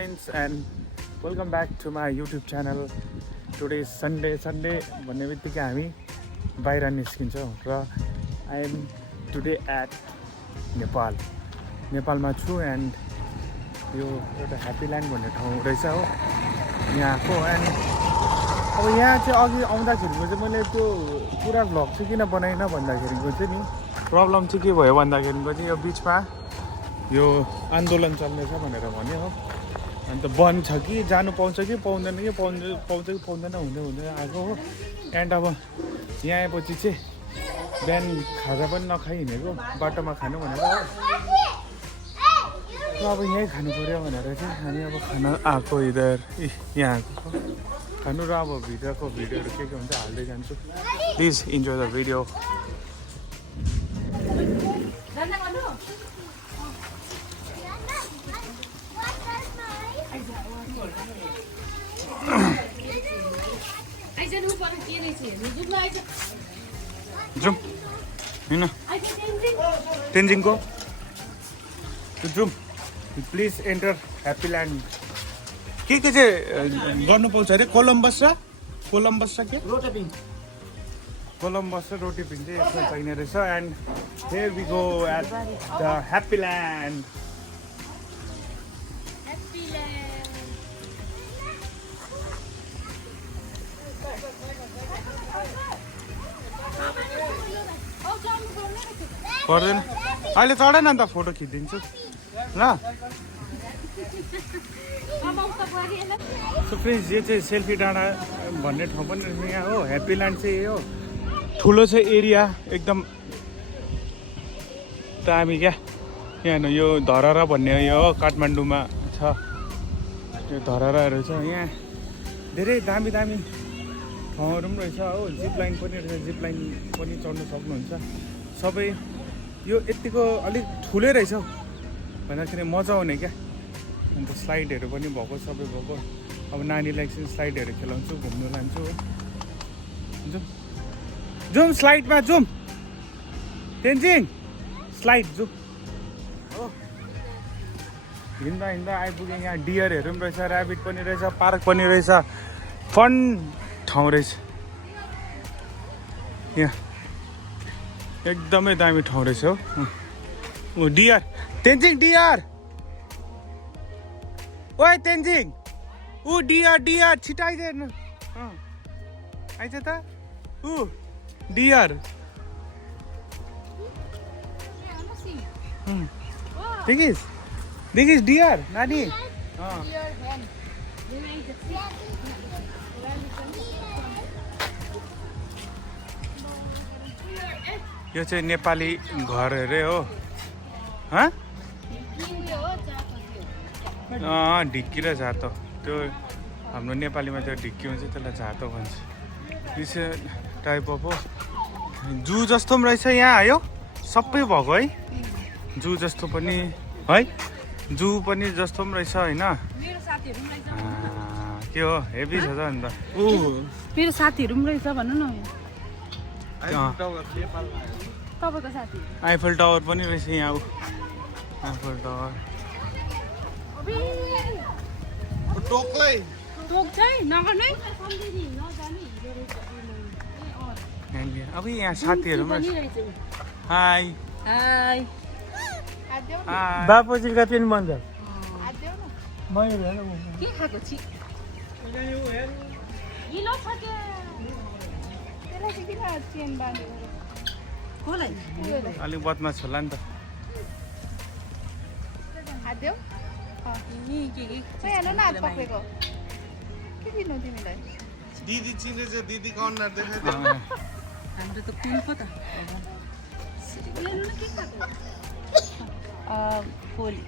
friends and welcome back to my YouTube channel. Today is Sunday भन्ने बित्तिकै हामी बाहिर निस्किन्छौँ र I am today at नेपालमा छु and यो एउटा Happyland भन्ने ठाउँ रहेछ हो यहाँको and अब यहाँ चाहिँ अघि आउँदाखेरिको चाहिँ मैले त्यो पुरा भ्लग चाहिँ किन बनाइन भन्दाखेरिको चाहिँ नि प्रब्लम चाहिँ के भयो भन्दाखेरिको चाहिँ यो बिचमा यो आन्दोलन चल्दैछ भनेर भन्यो हो अन्त बन्द छ कि जानु पाउँछ कि पाउँदैन कि पाउँछ कि पाउँदैन हुँदै आएको हो एन्ड अब यहाँ आएपछि चाहिँ बिहान खाजा पनि नखाइ हिँडेको बाटोमा खानु भनेर हो र अब यहीँ खानु पर्यो भनेर चाहिँ हामी अब खान आएको इधर यहाँ आएको खानु र अब भिडियोको भिडियोहरू के हुन्छ हाल्दै जान्छु प्लिज इन्जोय द भिडियो जाउँ होइन तेन्जिङको जाउँ प्लिज एन्टर ह्याप्पील्यान्ड के चाहिँ गर्नु पाउँछ अरे कोलम्बस र के कोलम्बस र रोटी पिङ चाहिँ यसमा चाहिने रहेछ and here we go at the Happyland पर्दैन अहिले चढेन नि त फोटो खिचिदिन्छु ल सो फ्रेन्ड्स यो चाहिँ सेल्फी डाँडा भन्ने ठाउँ पनि रहेछ यहाँ हो ह्याप्पील्यान्ड चाहिँ यो ठुलो छ एरिया एकदम दामी क्या यहाँ यो धरहरा भन्ने यो हो काठमाडौँमा छ यो धरहराहरू छ यहाँ धेरै दामी ठाउँहरू पनि रहेछ हो जिप लाइन पनि रहेछ जिप लाइन पनि चढ्नु सक्नुहुन्छ सबै यो यतिको अलिक ठुलै रहेछ हौ भन्दाखेरि मजा आउने क्या अन्त स्लाइडहरू पनि भएको सबै भएको अब नानीलाई एकछिन स्लाइडहरू खेलाउँछु घुम्नु लान्छु हो जाउँ स्लाइडमा जाउँ तेन्जिङ स्लाइड जाउँ हो हिँड्दा आइपुग्यो यहाँ डियरहरू पनि रहेछ ऱ्याबिट पनि रहेछ पार्क पनि रहेछ फन ठाउँ रहेछ यहाँ एकदमै दामी ठाउँ रहेछ हो डियर तेन्जिङ डियर ओए तेन्जिङ ऊ डियर छिटो आइज हेर्नु आइज त ऊ डियर देखिस् डियर नानी यो चाहिँ नेपाली घर अरे हो ढिक्की र जातो त्यो हाम्रो नेपालीमा त्यो ढिक्की हुन्छ त्यसलाई जातो भन्छ दिस टाइप अफ हो जू जस्तो पनि रहेछ यहाँ आयो सबै भएको है जू जस्तो पनि है जू पनि जस्तो पनि रहेछ होइन के हो हेभी छ त अन्त मेरो साथीहरू पनि रहेछ भन्नु न आइफल टावर पनि रहेछ यहाँ आइफल टावर अब यहाँ साथीहरू पनि हाई बापोजीका पनि भन्छ अलिक बदमास होला नि त दिदी चिनेछ दिदी अनुहार देखाइ हाम्रो त कुन पो त पोली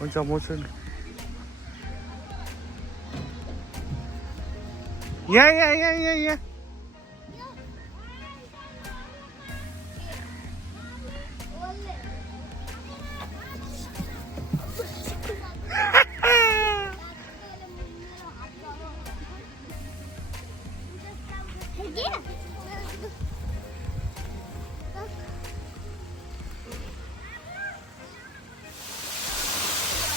हुन्छ म छु यहाँ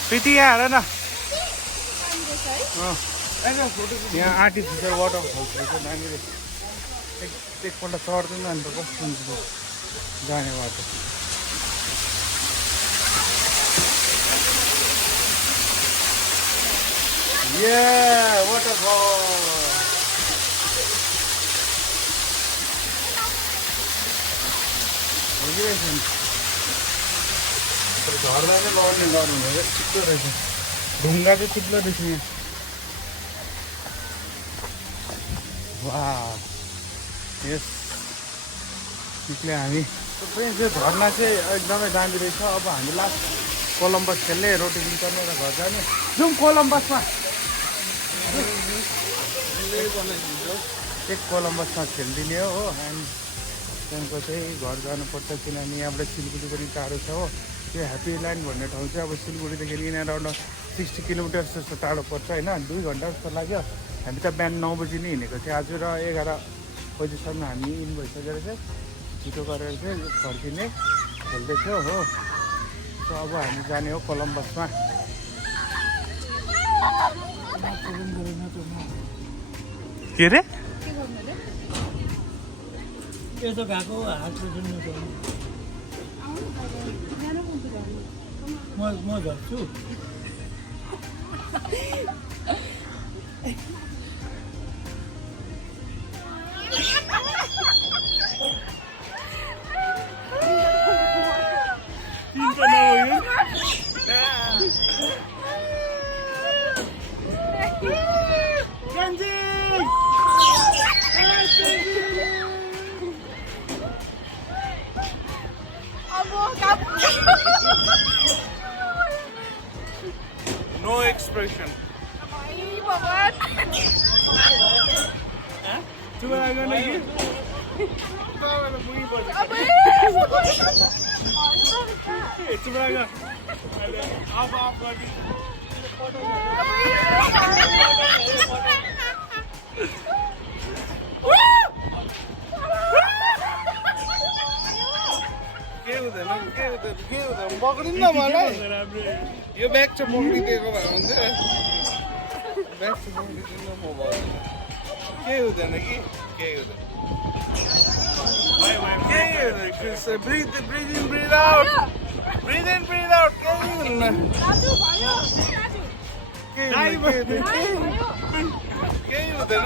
प्रीति यहाँ हेर न यहाँ आर्टिफिसियल वाटरफल रहेछ नानीले एकपल्ट चढ्दैन अन्त कस्तो हुन्छ जाने बाटो वाटरफल झर्दा चाहिँ लड्ने डर हुँदैन चिप्लो रहेछ ढुङ्गा चाहिँ चिप्लो रहेछ यहाँ वाह यस निक्ल्यो हामी फ्रेन्ड्स यो झर्ना चाहिँ एकदमै दामी रहेछ अब हामी लास्ट कोलम्बस खेल्ने रोटी निकाल्ने र घर जाने जाउँ कोलम्बसमा एक कोलम्बसमा खेलिदिने हो एन्ड त्यहाँको चाहिँ घर जानुपर्छ किनभने यहाँबाट सिलगढी पनि टाढो छ हो यो ह्याप्पील्यान्ड भन्ने ठाउँ चाहिँ अब सिलगढीदेखि इन अराउन्ड 60 किलोमिटर जस्तो टाढो पर्छ होइन 2 घन्टा जस्तो लाग्यो हामी त बिहान 9 बजी नै हिँडेको थियो आज र 11 बजीसम्म हामी इन भइसकेर चाहिँ छिटो गरेर चाहिँ फर्किने खेल्दैथ्यो हो सो अब हामी जाने हो कोलम्बसमा के रे यसो गएको हात सुन्नु म झर्छु No expression. पक्रिन्न मलाई यो ब्याग चाहिँ पक्रिदिएको भए हुन्थ्यो ब्याग चाहिँ पक्रिदिनु म भयो केही हुँदैन कि केही हुँदैन ब्रिथ इन ब्रिथ आउट केही हुन्न केही हुँदैन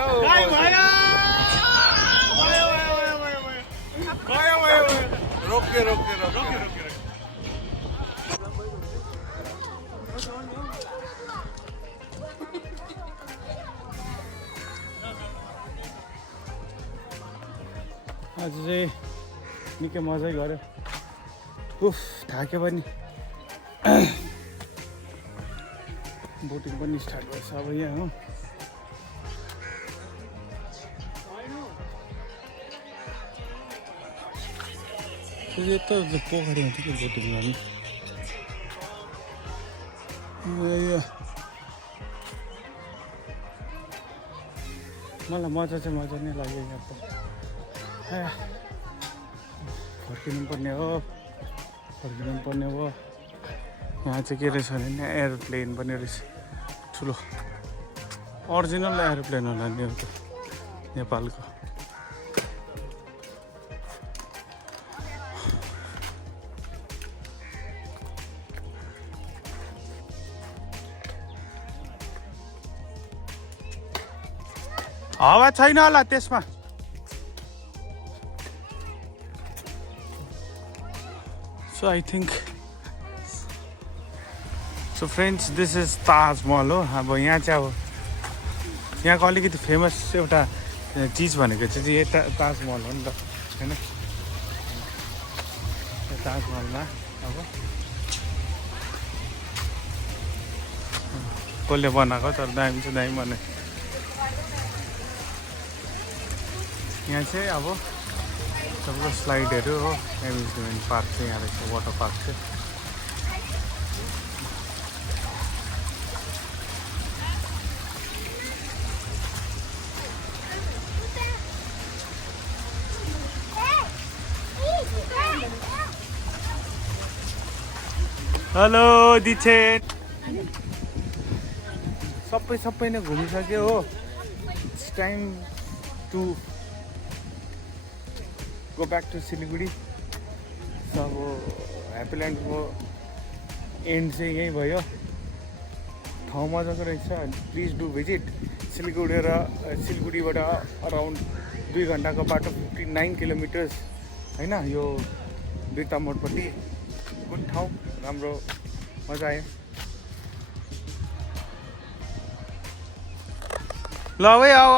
रोक्यो आज चाहिँ निकै मजै गऱ्यो उफ थाक्यो पनि बोटिङ पनि स्टार्ट भएछ अब यहाँ हो यता पोखरी हुन्छ कि बोटिङ गर्ने मलाई मजा नै लाग्यो यहाँ त फर्किनु पर्ने हो यहाँ चाहिँ के रहेछ भने एरोप्लेन पनि रहेछ ठुलो ओरिजिनल एरोप्लेन होला नि एउटा नेपालको हावा छैन होला त्यसमा So I think so friends this is Taj Mahal हो अब यहाँ चाहिँ अब यहाँको अलिकति फेमस एउटा चिज भनेको चाहिँ यही ताज महल हो नि त हैन ताज महलमा अब कसले बनाएको तर दामी चाहिँ दामी बनायो यहाँ चाहिँ अब सबको स्लाइडहरू हो एम्युजमेन्ट पार्क चाहिँ यहाँ रहेछ वाटर पार्क चाहिँ हेलो दिक्षेन सबै नै घुमिसक्यो हो it's time to go back to Siliguri अब ह्याप्पील्यान्डको एन्ड चाहिँ यहीँ भयो ठाउँ मजाको रहेछ प्लिज डु भिजिट सिलिगुडीबाट अराउन्ड 2 घन्टाको बाटो 59 किलोमिटर्स होइन यो बिर्ता मोडपट्टि गुड ठाउँ राम्रो मजा आयो ल भाइ आऊ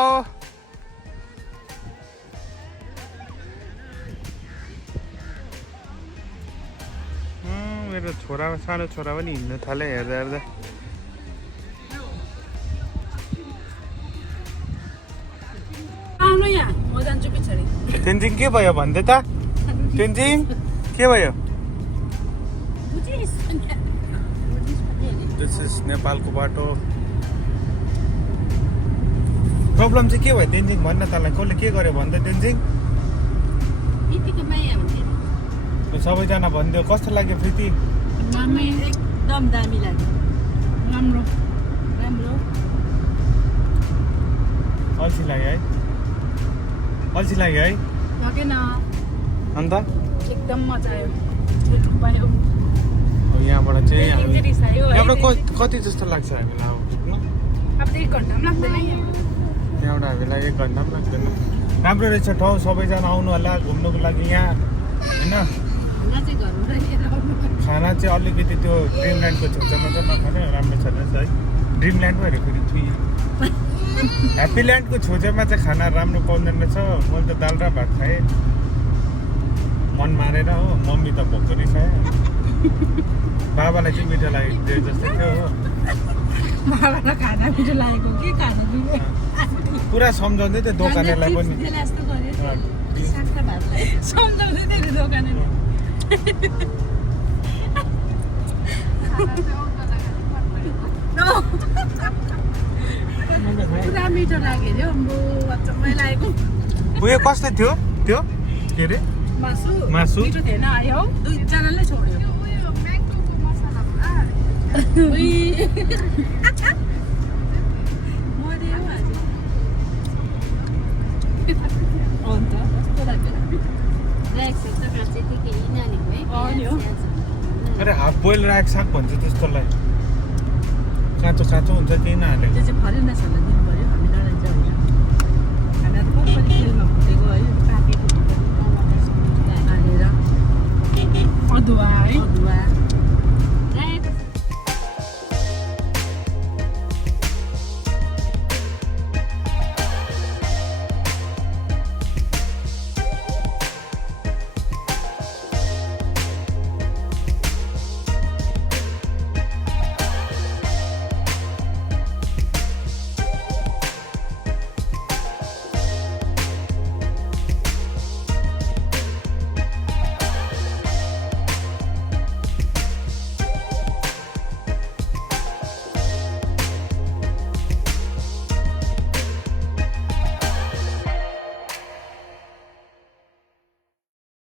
मेरो सानो छोरा पनि हिँड्नु थाल्यो हेर्दा हेर्दा आउनु यहाँ म जान्छु पछाडि तेन्जिङ के भयो भन्दै त तेन्जिङ के भयो दिस इज नेपालको बाटो प्रब्लम चाहिँ के भयो तेन्जिङ भन्न तँलाई कसले के गर्यो भन्दै तेन्जिङ सबैजना भनिदियो कस्तो लाग्यो प्रीति एकदम दामी लाग्यो राम्रो राम्रो अल्छी लाग्यो है लगेन अन्त एकदम मजा आयो भयो यहाँबाट चाहिँ रिसायो है यहाँबाट कति जस्तो लाग्छ हामीलाई अब पुग्न अब 1 घन्टा पनि लाग्दैन यहाँबाट हामीलाई 1 घन्टा पनि लाग्दैन राम्रो रहेछ ठाउँ सबैजना आउनु होला घुम्नुको लागि यहाँ होइन खाना चाहिँ अलिकति त्यो ड्रिमल्यान्डको छेउछाउमा चाहिँ नखाने राम्रो छ रहेछ है ड्रिमल्यान्ड भएर फेरि थुई ह्याप्पील्यान्डको छेउछाउमा चाहिँ खाना राम्रो पाउँदैन रहेछ मैले त दाल र भात खाएँ मन मारेर हो मम्मी त भोको रिसायो बाबालाई चाहिँ मिठो लाग्यो जस्तै थियो हो बाबालाई खाना मिठो लागेको के खाना पुरा सम्झाउँदै थियो दोकानेलाई पनि सम्झाउँदै थियो दोकानेले पुरा मिठो लाग्यो अरे अम्बो अचम्मै लागेको उयो कस्तो थियो त्यो के अरे मासु मिठो थिएन आयो हौ 2 जनाले छोड्यो अरे हाफ बोइल राख साग भन्छ त्यस्तोलाई काँचो हुन्छ केही नहालेको त्यो चाहिँ फरेन छ होला